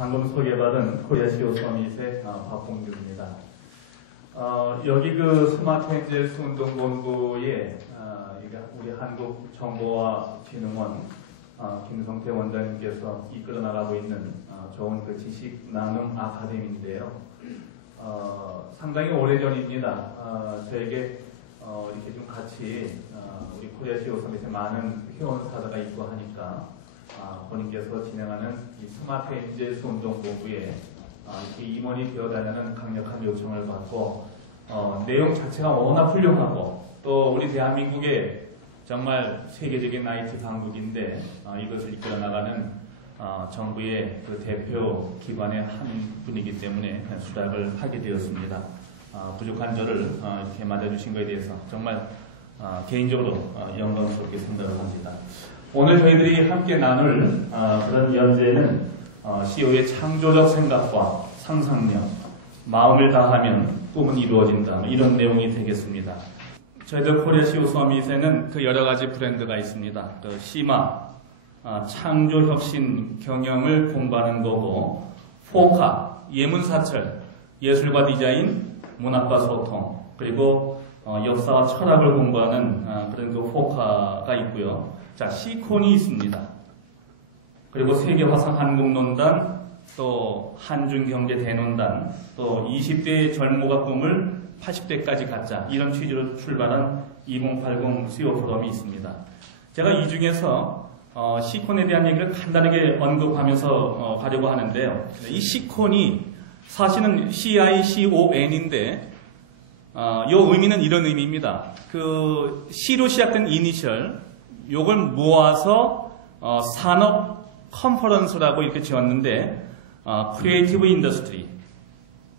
방금 소개받은 코리아 CEO 서밋의 박봉규입니다. 여기 그 스마트 엔젤스 운동본부에 우리 한국정보화진흥원 김성태 원장님께서 이끌어 나가고 있는 좋은 그 지식 나눔 아카데미인데요. 상당히 오래전입니다. 저에게 이렇게 좀 같이 우리 코리아 CEO 서밋에 많은 회원사가 있고 하니까 본인께서 진행하는 이 스마트 엔젤스 운동본부에 이렇게 임원이 되어달라는 강력한 요청을 받고 내용 자체가 워낙 훌륭하고 또 우리 대한민국의 정말 세계적인 IT 강국인데 이것을 이끌어 나가는 정부의 그 대표 기관의 한 분이기 때문에 수락을 하게 되었습니다. 부족한 저를 이렇게 맞아주신 것에 대해서 정말 개인적으로 영광스럽게 생각을 합니다. 오늘 저희들이 함께 나눌 그런 연재는 CEO의 창조적 생각과 상상력, 마음을 다하면 꿈은 이루어진다, 이런 내용이 되겠습니다. 저희들 코리아 CEO 서밋에는 그 여러 가지 브랜드가 있습니다. 그 시마, 창조혁신 경영을 공부하는 거고, 포카, 예문사철, 예술과 디자인, 문학과 소통, 그리고 역사와 철학을 공부하는 그런 그 포카가 있고요. 자, 시콘이 있습니다. 그리고 세계화상한국논단, 또 한중경제대논단, 또 20대의 젊음과 꿈을 80대까지 갖자, 이런 취지로 출발한 2080 CEO 포럼이 있습니다. 제가 이 중에서 시콘에 대한 얘기를 간단하게 언급하면서 가려고 하는데요. 이 시콘이 사실은 CICON인데 이 의미는 이런 의미입니다. 그 C로 시작된 이니셜, 요걸 모아서 산업 컨퍼런스라고 이렇게 지었는데 크리에이티브 인더스트리,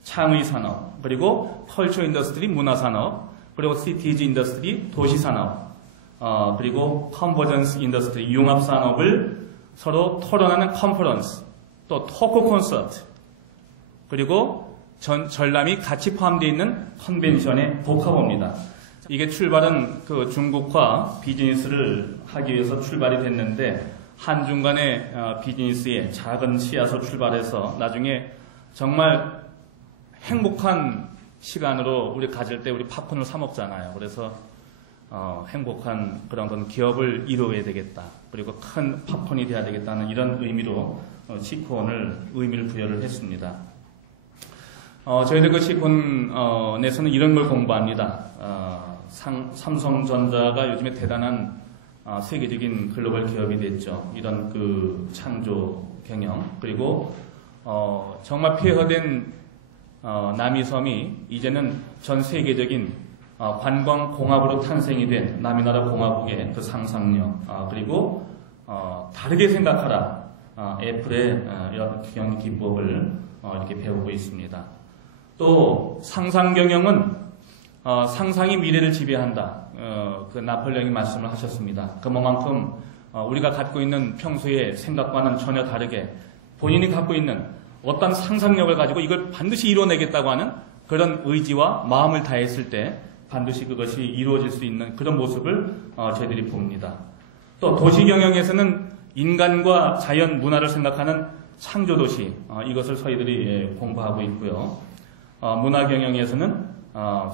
창의 산업, 그리고 컬처 인더스트리, 문화 산업, 그리고 시티즈 인더스트리, 도시 산업, 그리고 컨버전스 인더스트리, 융합 산업을 서로 토론하는 컨퍼런스, 또 토크 콘서트, 그리고 전람이 같이 포함되어 있는 컨벤션의 복합어입니다. 이게 출발은 그 중국화 비즈니스를 하기 위해서 출발이 됐는데 한중 간의 비즈니스의 작은 씨앗으로 출발해서 나중에 정말 행복한 시간으로 우리 가질 때 우리 팝콘을 사 먹잖아요. 그래서 행복한 그런 기업을 이루어야 되겠다. 그리고 큰 팝콘이 돼야 되겠다는 이런 의미로 시콘을 의미를 부여를 했습니다. 저희들 그 시콘에서는 이런 걸 공부합니다. 삼성전자가 요즘에 대단한 세계적인 글로벌 기업이 됐죠. 이런 그 창조 경영, 그리고 정말 폐허된 남이섬이 이제는 전 세계적인 관광공화국으로 탄생이 된 남이나라 공화국의 그 상상력, 그리고 다르게 생각하라, 애플의 이런 경영 기법을 이렇게 배우고 있습니다. 또 상상경영은 상상이 미래를 지배한다. 그 나폴레옹이 말씀을 하셨습니다. 그만큼 우리가 갖고 있는 평소의 생각과는 전혀 다르게 본인이 갖고 있는 어떤 상상력을 가지고 이걸 반드시 이뤄내겠다고 하는 그런 의지와 마음을 다했을 때 반드시 그것이 이루어질 수 있는 그런 모습을 저희들이 봅니다. 또 도시경영에서는 인간과 자연, 문화를 생각하는 창조도시, 이것을 저희들이 공부하고 있고요. 문화경영에서는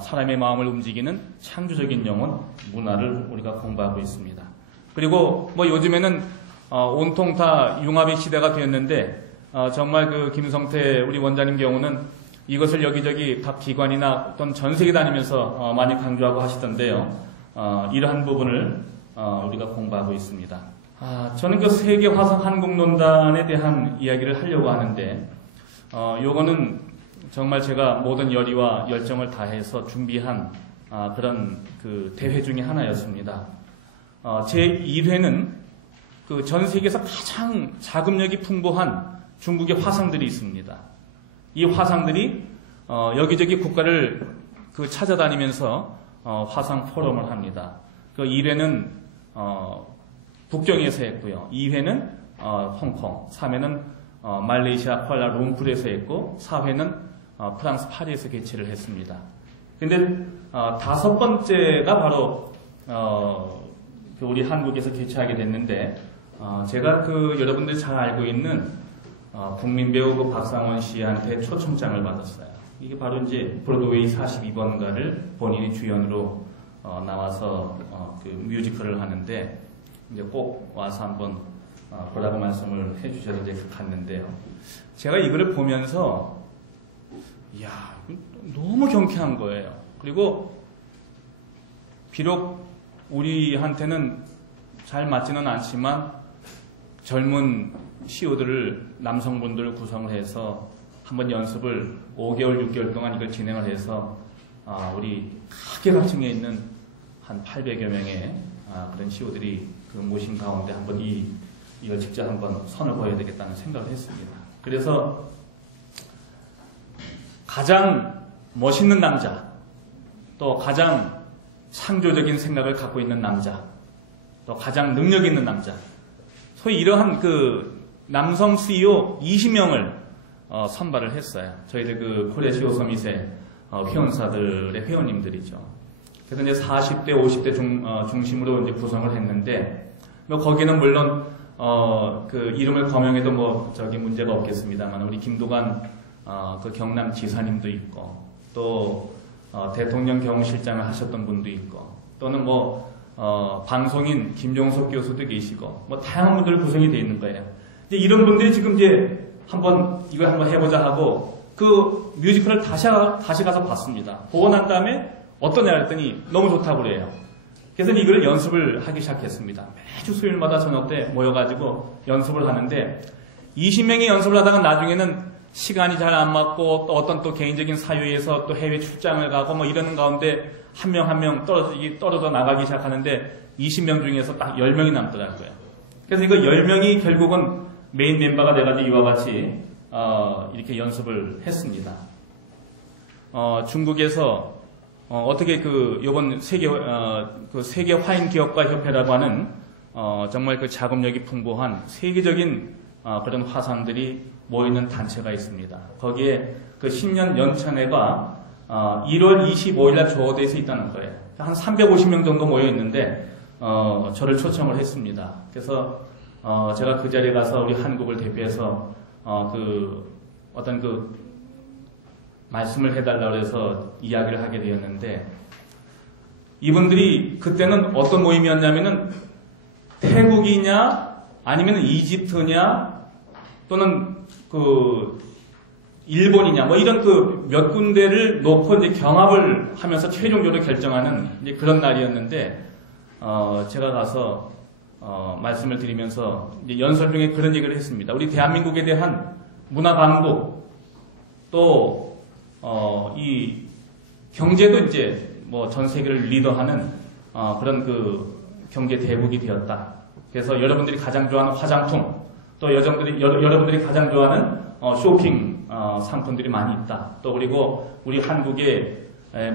사람의 마음을 움직이는 창조적인 영혼, 문화를 우리가 공부하고 있습니다. 그리고 요즘에는 온통 다 융합의 시대가 되었는데 정말 그 김성태 우리 원장님 경우는 이것을 여기저기 각 기관이나 어떤 전 세계 다니면서 많이 강조하고 하시던데요. 이러한 부분을 우리가 공부하고 있습니다. 저는 그 세계화상한국논단에 대한 이야기를 하려고 하는데 요거는 정말 제가 모든 열의와 열정을 다해서 준비한 그런 그 대회 중에 하나였습니다. 제 1회는 그 전 세계에서 가장 자금력이 풍부한 중국의 화상들이 있습니다. 이 화상들이 여기저기 국가를 그 찾아다니면서 화상 포럼을 합니다. 그 1회는 북경에서 했고요. 2회는 홍콩, 3회는 말레이시아 쿠알라룸푸르에서 했고 4회는 프랑스 파리에서 개최를 했습니다. 근데 5번째가 바로 우리 한국에서 개최하게 됐는데 제가 그 여러분들이 잘 알고 있는 국민배우 그 박상원 씨한테 초청장을 받았어요. 이게 바로 이제 브로드웨이 42번가를 본인이 주연으로 나와서 그 뮤지컬을 하는데 이제 꼭 와서 한번 보라고 말씀을 해주셔서 이제 갔는데요. 제가 이거를 보면서 이야, 너무 경쾌한 거예요. 그리고 비록 우리한테는 잘 맞지는 않지만 젊은 CEO들을 남성분들을 구성을 해서 한번 연습을 5개월, 6개월 동안 이걸 진행을 해서 우리 각계각층에 있는 한 800여 명의 그런 CEO들이 그 모신 가운데 한번 이걸 직접 한번 선을 보여야 되겠다는 생각을 했습니다. 그래서 가장 멋있는 남자, 또 가장 창조적인 생각을 갖고 있는 남자, 또 가장 능력 있는 남자, 소위 이러한 그 남성 CEO 20명을 선발을 했어요. 저희들 그 코리아 CEO 서밋의 회원사들의 회원님들이죠. 그래서 이제 40대, 50대 중심으로 이제 구성을 했는데, 뭐 거기는 물론 그 이름을 거명해도 뭐 저기 문제가 없겠습니다만, 우리 김도관 그 경남 지사님도 있고, 또 대통령 경실장을 하셨던 분도 있고, 또는 뭐 방송인 김종석 교수도 계시고, 뭐 다양한 분들 구성이 되어 있는 거예요. 이제 이런 분들이 지금 이제 이걸 한번 해보자 하고 그 뮤지컬을 다시 가서 봤습니다. 보고 난 다음에 어떠냐 했더니 너무 좋다고 그래요. 그래서 이걸 연습을 하기 시작했습니다. 매주 수요일마다 저녁 때 모여가지고 연습을 하는데 20명이 연습을 하다가 나중에는 시간이 잘 안 맞고 또 어떤 또 개인적인 사유에서 또 해외 출장을 가고 뭐 이러는 가운데 한 명 한 명 떨어져 나가기 시작하는데 20명 중에서 딱 10명이 남더라고요. 그래서 이거 10명이 결국은 메인 멤버가 돼가지고 이와 같이 이렇게 연습을 했습니다. 중국에서 어떻게 요번 세계 화인 기업가 협회라고 하는 정말 그 자금력이 풍부한 세계적인 그런 화상들이 모이는 단체가 있습니다. 거기에 그 신년 연찬회가 1월 25일날 조어대에서 있다는 거예요. 한 350명 정도 모여 있는데 저를 초청을 했습니다. 그래서 제가 그 자리에 가서 우리 한국을 대표해서 어떤 말씀을 해달라고 해서 이야기를 하게 되었는데, 이분들이 그때는 어떤 모임이었냐면은 태국이냐 아니면 이집트냐 또는 일본이냐 뭐 이런 몇 군데를 놓고 이제 경합을 하면서 최종적으로 결정하는 이제 그런 날이었는데, 제가 가서 말씀을 드리면서 이제 연설 중에 그런 얘기를 했습니다. 우리 대한민국에 대한 문화 강국, 또 이 경제도 이제 뭐 전 세계를 리더하는 그런 경제 대국이 되었다. 그래서 여러분들이 가장 좋아하는 화장품, 또 여러분들이 가장 좋아하는 쇼핑 상품들이 많이 있다. 또 그리고 우리 한국의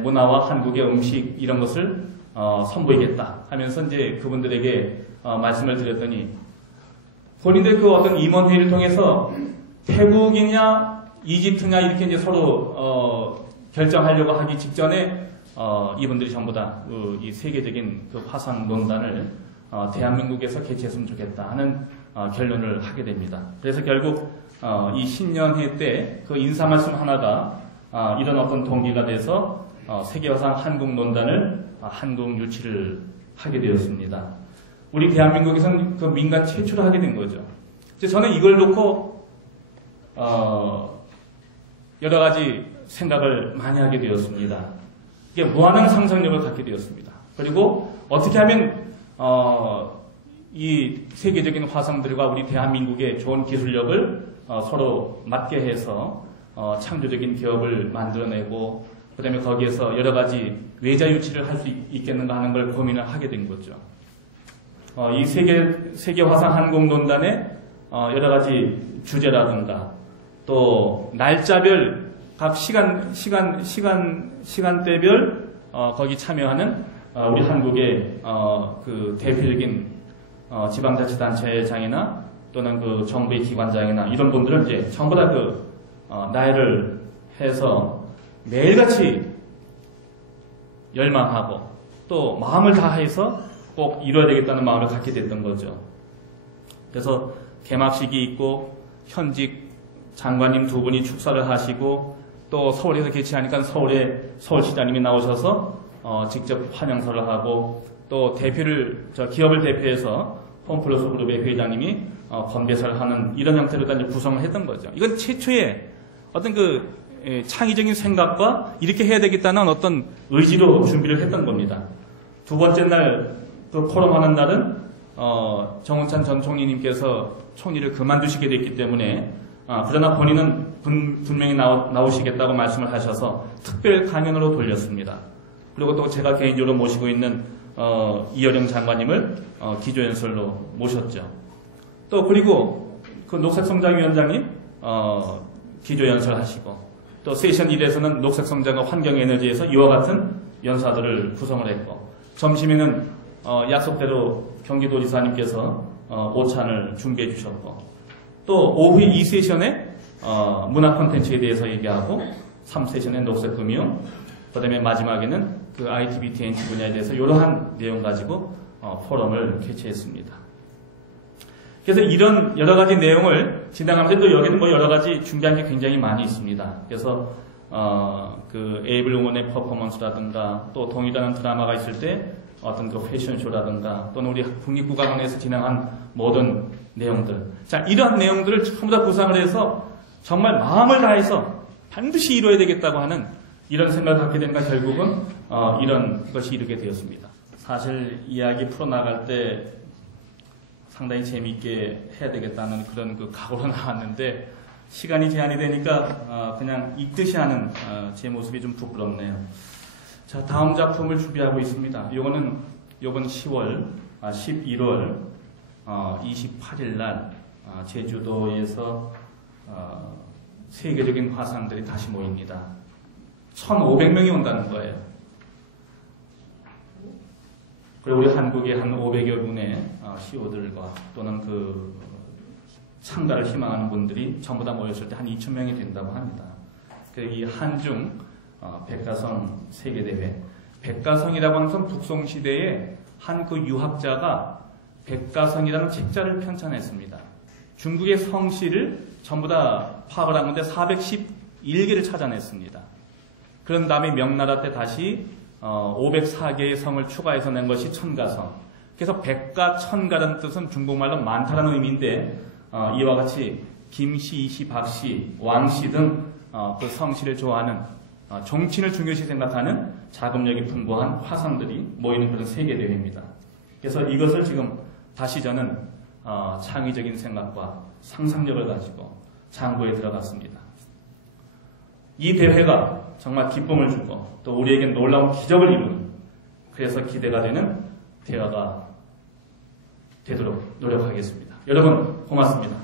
문화와 한국의 음식 이런 것을 선보이겠다 하면서 이제 그분들에게 말씀을 드렸더니, 본인들 어떤 임원회의를 통해서 태국이냐 이집트냐 이렇게 이제 서로 결정하려고 하기 직전에 이분들이 전부 다 이 세계적인 화상 논단을 대한민국에서 개최했으면 좋겠다 하는 결론을 하게 됩니다. 그래서 결국 이 신년회 때 그 인사 말씀 하나가 이런 어떤 동기가 돼서 세계화상 한국 논단을 한국 유치를 하게 되었습니다. 우리 대한민국에서는 그 민간 최초로 하게 된 거죠. 저는 이걸 놓고 여러 가지 생각을 많이 하게 되었습니다. 이게 무한한 상상력을 갖게 되었습니다. 그리고 어떻게 하면 이 세계적인 화성들과 우리 대한민국의 좋은 기술력을 서로 맞게 해서 창조적인 기업을 만들어내고, 그 다음에 거기에서 여러 가지 외자 유치를 할 수 있겠는가 하는 걸 고민을 하게 된 거죠. 이 세계 화상 항공논단의 여러 가지 주제라든가, 또 날짜별 각 시간대별 거기 참여하는 우리 한국의 그 대표적인 지방자치단체장이나 또는 정부의 기관장이나 이런 분들은 이제 전부 다 나이를 해서 매일같이 열망하고 또 마음을 다해서 꼭 이뤄야 되겠다는 마음을 갖게 됐던 거죠. 그래서 개막식이 있고 현직 장관님 두 분이 축사를 하시고 또 서울에서 개최하니까 서울시장님이 나오셔서 직접 환영사를 하고 또 기업을 대표해서 홈플러스 그룹의 회장님이 건배사를 하는 이런 형태로 이제 구성을 했던 거죠. 이건 최초의 어떤 창의적인 생각과 이렇게 해야 되겠다는 어떤 의지로 준비를 했던 겁니다. 두 번째 날 포럼하는 날은 정운찬 전 총리님께서 총리를 그만두시게 됐기 때문에 그러나 본인은 분명히 나오시겠다고 말씀을 하셔서 특별 강연으로 돌렸습니다. 그리고 또 제가 개인적으로 모시고 있는 이어령 장관님을 기조연설로 모셨죠. 또 그리고 그 녹색성장위원장님 기조연설 하시고 또 세션 1에서는 녹색성장과 환경에너지에서 이와 같은 연사들을 구성을 했고 점심에는 약속대로 경기도지사님께서 오찬을 준비해 주셨고 또 오후 2세션에 문화 콘텐츠에 대해서 얘기하고 3세션에 녹색금융 그 다음에 마지막에는 그 ITBT NT 분야에 대해서 이러한 내용 가지고 포럼을 개최했습니다. 그래서 이런 여러 가지 내용을 진행하면서 또 여기는 뭐 여러 가지 준비한 게 굉장히 많이 있습니다. 그래서 그 에이블 응원의 퍼포먼스라든가 또 동이라는 드라마가 있을 때 어떤 그 패션쇼라든가 또는 우리 국립국악원에서 진행한 모든 내용들. 자, 이러한 내용들을 전부 다 구상을 해서 정말 마음을 다해서 반드시 이루어야 되겠다고 하는 이런 생각을 갖게 된가 결국은 이런 것이 이르게 되었습니다. 사실 이야기 풀어나갈 때 상당히 재미있게 해야 되겠다는 그런 그 각오로 나왔는데 시간이 제한이 되니까 그냥 읽듯이 하는 제 모습이 좀 부끄럽네요. 자, 다음 작품을 준비하고 있습니다. 요거는 요번 11월 28일 날 제주도에서 세계적인 화상들이 다시 모입니다. 1,500명이 온다는 거예요. 그리고 우리 한국의 한 500여 분의 CEO들과 또는 그 참가를 희망하는 분들이 전부 다 모였을 때 한 2,000명이 된다고 합니다. 이 한중 백가성 세계대회. 백가성이라고 하는 것은 북송시대에 한 그 유학자가 백가성이라는 책자를 편찬했습니다. 중국의 성씨를 전부 다 파악을 한 건데 411개를 찾아냈습니다. 그런 다음에 명나라 때 다시 504개의 성을 추가해서 낸 것이 천가성. 그래서 백가, 천가라는 뜻은 중국말로 많다라는 의미인데 이와 같이 김씨, 이씨, 박씨, 왕씨 등 그 성씨를 좋아하는 종친을 중요시 생각하는 자금력이 풍부한 화상들이 모이는 그런 세계대회입니다. 그래서 이것을 지금 다시 저는 창의적인 생각과 상상력을 가지고 장고에 들어갔습니다. 이 대회가 정말 기쁨을 주고 또 우리에게 놀라운 기적을 이루는 그래서 기대가 되는 대화가 되도록 노력하겠습니다. 여러분 고맙습니다.